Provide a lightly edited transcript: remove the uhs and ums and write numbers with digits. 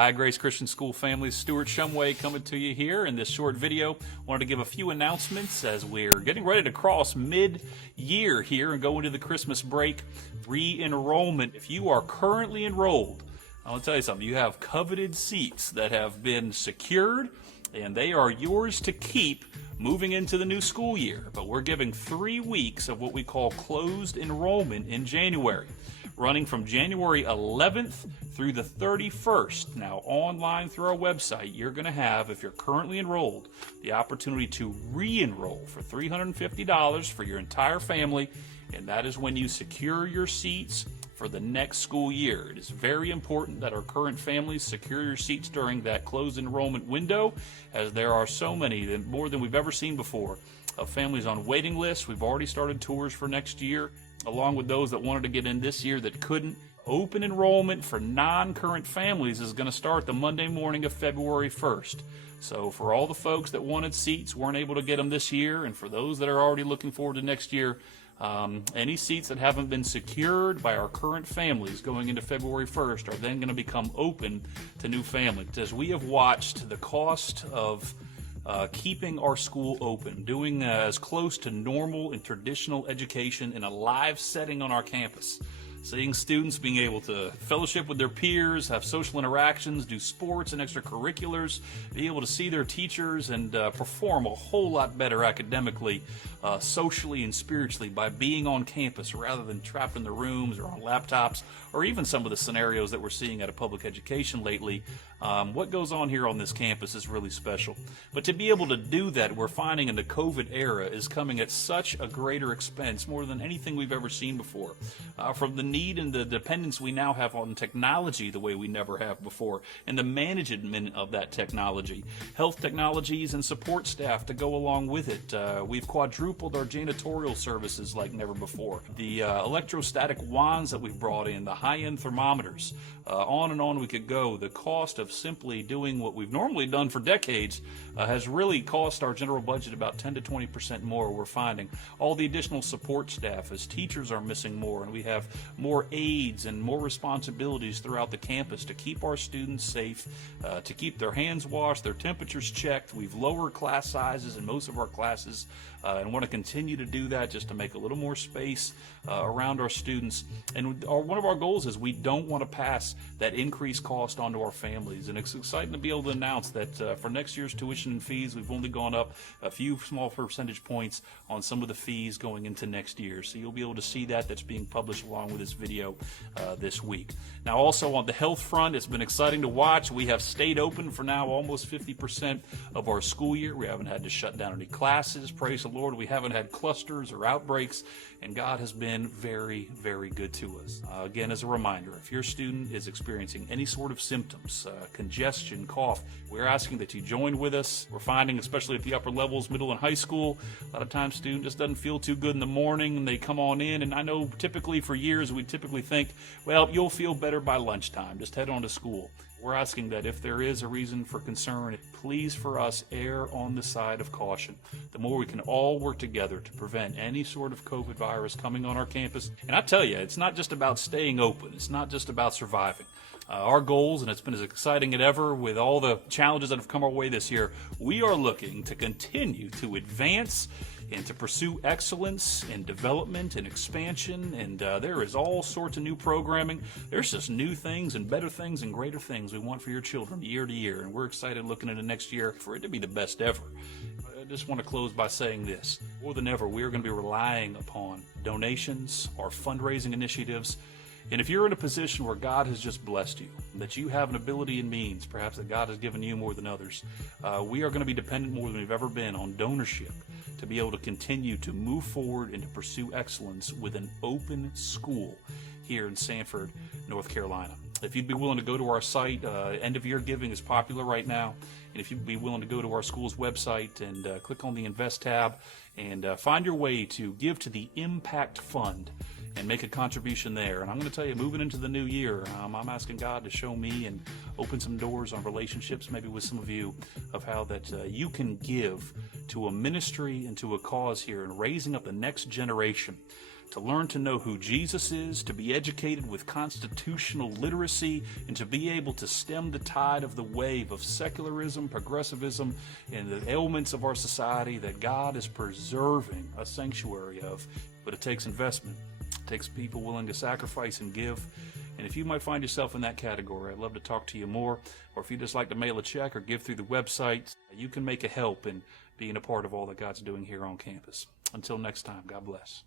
Hi, Grace Christian School families. Stuart Shumway coming to you here in this short video. Wanted to give a few announcements as we're getting ready to cross mid-year here and go into the Christmas break. Re-enrollment. If you are currently enrolled, I want to tell you something. You have coveted seats that have been secured, and they are yours to keep moving into the new school year. But we're giving 3 weeks of what we call closed enrollment in January, running from January 11th through the 31st. Now, online through our website, you're going to have, if you're currently enrolled, the opportunity to re-enroll for $350 for your entire family, and that is when you secure your seats for the next school year. It is very important that our current families secure your seats during that closed enrollment window, as there are so many, more than we've ever seen before, of families on waiting lists. We've already started tours for next year, along with those that wanted to get in this year that couldn't. Open enrollment for non-current families is going to start the Monday morning of February 1st. So for all the folks that wanted seats, weren't able to get them this year, and for those that are already looking forward to next year, any seats that haven't been secured by our current families going into February 1st are then going to become open to new families. As we have watched the cost of keeping our school open, doing as close to normal and traditional education in a live setting on our campus, seeing students being able to fellowship with their peers, have social interactions, do sports and extracurriculars, be able to see their teachers, and perform a whole lot better academically, socially, and spiritually by being on campus rather than trapped in the rooms or on laptops, or even some of the scenarios that we're seeing out of public education lately. What goes on here on this campus is really special. But to be able to do that, we're finding in the COVID era is coming at such a greater expense, more than anything we've ever seen before. From the need and the dependence we now have on technology the way we never have before, and the management of that technology, health technologies and support staff to go along with it. We've quadrupled our janitorial services like never before. The electrostatic wands that we've brought in, the high-end thermometers, on and on we could go. The cost of simply doing what we've normally done for decades has really cost our general budget about 10 to 20% more. We're finding all the additional support staff as teachers are missing more, and we have more aides and more responsibilities throughout the campus to keep our students safe, to keep their hands washed, their temperatures checked. We've lowered class sizes in most of our classes and want to continue to do that just to make a little more space around our students. And one of our goals is we don't want to pass that increased cost onto our families. And it's exciting to be able to announce that for next year's tuition and fees, we've only gone up a few small percentage points on some of the fees going into next year. So you'll be able to see that. That's being published along with this video this week. Now, also on the health front, it's been exciting to watch. We have stayed open for now almost 50% of our school year. We haven't had to shut down any classes. Praise the Lord. We haven't had clusters or outbreaks, and God has been very, very good to us. Again, as a reminder, if your student is experiencing any sort of symptoms, congestion, cough, we're asking that you join with us. We're finding, especially at the upper levels, middle and high school, a lot of times student just doesn't feel too good in the morning, and they come on in, and I know typically for years we typically think, well, you'll feel better by lunchtime, just head on to school. We're asking that if there is a reason for concern, please for us err on the side of caution. The more we can all work together to prevent any sort of COVID virus coming on our campus. And I tell you, it's not just about staying open. It's not just about surviving. Our goals, and it's been as exciting as ever with all the challenges that have come our way this year, we are looking to continue to advance and to pursue excellence and development and expansion, and there is all sorts of new programming. There's just new things and better things and greater things we want for your children year to year, and we're excited looking into next year for it to be the best ever. I just want to close by saying this. More than ever, we are going to be relying upon donations, our fundraising initiatives, and if you're in a position where God has just blessed you, that you have an ability and means, perhaps that God has given you more than others, we are going to be dependent more than we've ever been on donorship to be able to continue to move forward and to pursue excellence with an open school here in Sanford, North Carolina. If you'd be willing to go to our site, end-of-year giving is popular right now, and if you'd be willing to go to our school's website and click on the Invest tab and find your way to give to the Impact Fund and make a contribution there. And I'm going to tell you, moving into the new year, I'm asking God to show me and open some doors on relationships, maybe with some of you, of how that you can give to a ministry and to a cause here and raising up the next generation to learn to know who Jesus is, to be educated with constitutional literacy, and to be able to stem the tide of the wave of secularism, progressivism, and the ailments of our society that God is preserving a sanctuary of. But it takes investment. It takes people willing to sacrifice and give. And if you might find yourself in that category, I'd love to talk to you more. Or if you just like to mail a check or give through the website, you can make a help in being a part of all that God's doing here on campus. Until next time, God bless.